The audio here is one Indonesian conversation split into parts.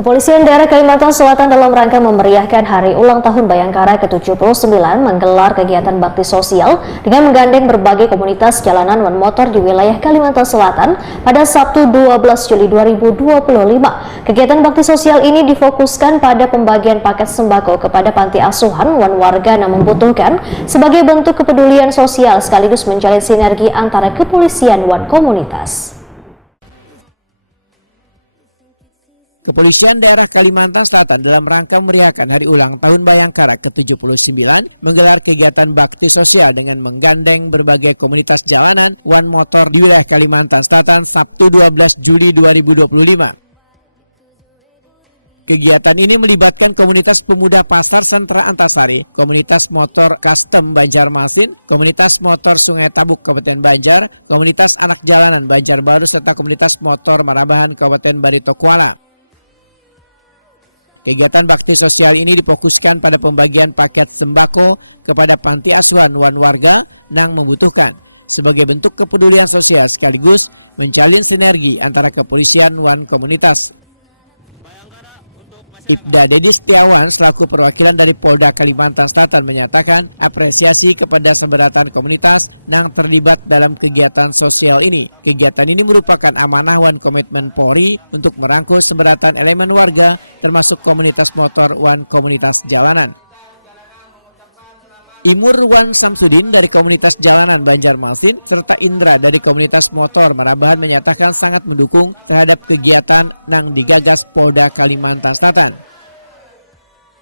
Kepolisian Daerah Kalimantan Selatan dalam rangka memeriahkan Hari Ulang Tahun Bayangkara ke-79 menggelar kegiatan bakti sosial dengan menggandeng berbagai komunitas jalanan dan motor di wilayah Kalimantan Selatan pada Sabtu 12 Juli 2025. Kegiatan bakti sosial ini difokuskan pada pembagian paket sembako kepada panti asuhan dan warga yang membutuhkan sebagai bentuk kepedulian sosial sekaligus menjalin sinergi antara kepolisian dan komunitas. Kepolisian Daerah Kalimantan Selatan dalam rangka memeriahkan Hari Ulang Tahun Bayangkara ke-79 menggelar kegiatan bakti sosial dengan menggandeng berbagai komunitas jalanan wan motor di wilayah Kalimantan Selatan Sabtu 12 Juli 2025. Kegiatan ini melibatkan komunitas pemuda Pasar Sentra Antasari, komunitas motor custom Banjarmasin, komunitas motor Sungai Tabuk Kabupaten Banjar, komunitas anak jalanan Banjarbaru serta komunitas motor Marabahan Kabupaten Barito Kuala. Kegiatan bakti sosial ini difokuskan pada pembagian paket sembako kepada panti asuhan wan warga yang membutuhkan sebagai bentuk kepedulian sosial sekaligus menjalin sinergi antara kepolisian wan komunitas. Ibda Dedi Setiawan selaku perwakilan dari Polda Kalimantan Selatan menyatakan apresiasi kepada seberatan komunitas yang terlibat dalam kegiatan sosial ini. Kegiatan ini merupakan amanah wan komitmen Polri untuk merangkul seberatan elemen warga termasuk komunitas motor wan komunitas jalanan. Imur Wan Samsudin dari komunitas jalanan Banjarmasin serta Indra dari komunitas motor Marabahan menyatakan sangat mendukung terhadap kegiatan yang digagas Polda Kalimantan Selatan.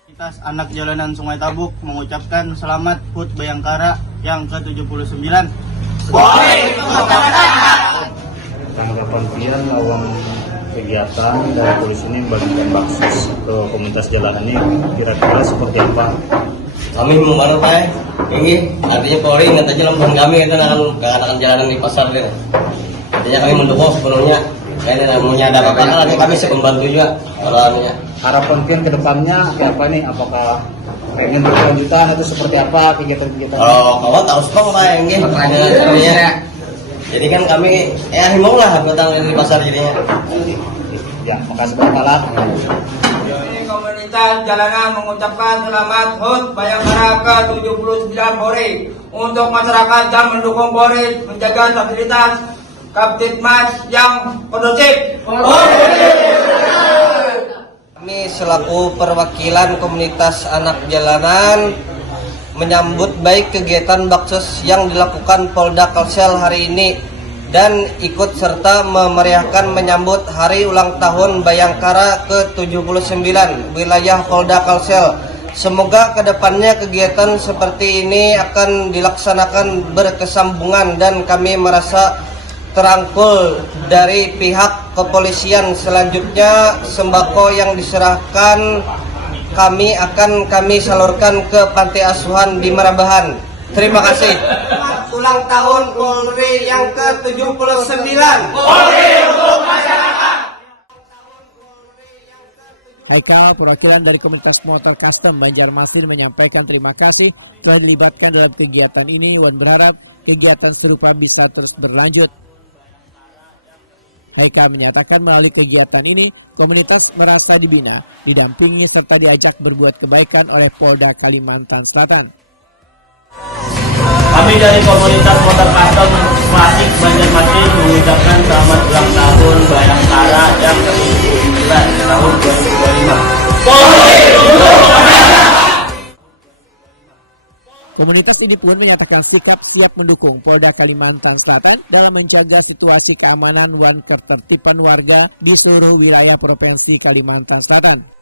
Komunitas anak jalanan Sungai Tabuk mengucapkan selamat HUT Bayangkara yang ke-79. Tanggapan pian lawan kegiatan dari polisi ini membagikan baksos ke komunitas jalanan ini kira-kira seperti apa? Kami membantu Pak, ini artinya Polri ingat aja lompat kami itu akan jalanan di pasar ini. Artinya kami mendukung sepenuhnya. Kayaknya namanya ada apa-apa kan artinya kami siap membantu juga. Kalau anunya. Harapan pian ke depannya kayak apa nih? Apakah pengen berkelanjutan atau seperti apa kegiatan-kegiatan? Oh, kawan tahu sepong Pak, ini artinya. Jadi kan kami himbau lah datang dari pasar jadinya. Ya, makasih banyak Pak. Komunitas jalanan mengucapkan selamat HUT Bayangkara ke-79 Polri untuk masyarakat dan mendukung Polri menjaga stabilitas Kaptipmas yang kondusif. Kami selaku perwakilan komunitas anak jalanan menyambut baik kegiatan baksos yang dilakukan Polda Kalsel hari ini dan ikut serta memeriahkan menyambut Hari Ulang Tahun Bayangkara ke-79 wilayah Polda Kalsel. Semoga kedepannya kegiatan seperti ini akan dilaksanakan berkesambungan dan kami merasa terangkul dari pihak kepolisian. Selanjutnya sembako yang diserahkan kami salurkan ke panti asuhan di Marabahan. Terima kasih. Ulang tahun Polri yang ke-79. Polri untuk masyarakat. Haikal, perwakilan dari komunitas motor custom Banjarmasin menyampaikan terima kasih telah dilibatkan dalam kegiatan ini dan berharap kegiatan serupa bisa terus berlanjut. Haikal menyatakan melalui kegiatan ini komunitas merasa dibina, didampingi serta diajak berbuat kebaikan oleh Polda Kalimantan Selatan. Kami dari komunitas motor custom Klasik Banjarmasin mengucapkan selamat ulang tahun Bayangkara yang ke-79 tahun 2025. Komunitas ini pun menyatakan sikap siap mendukung Polda Kalimantan Selatan dalam menjaga situasi keamanan dan ketertiban warga di seluruh wilayah Provinsi Kalimantan Selatan.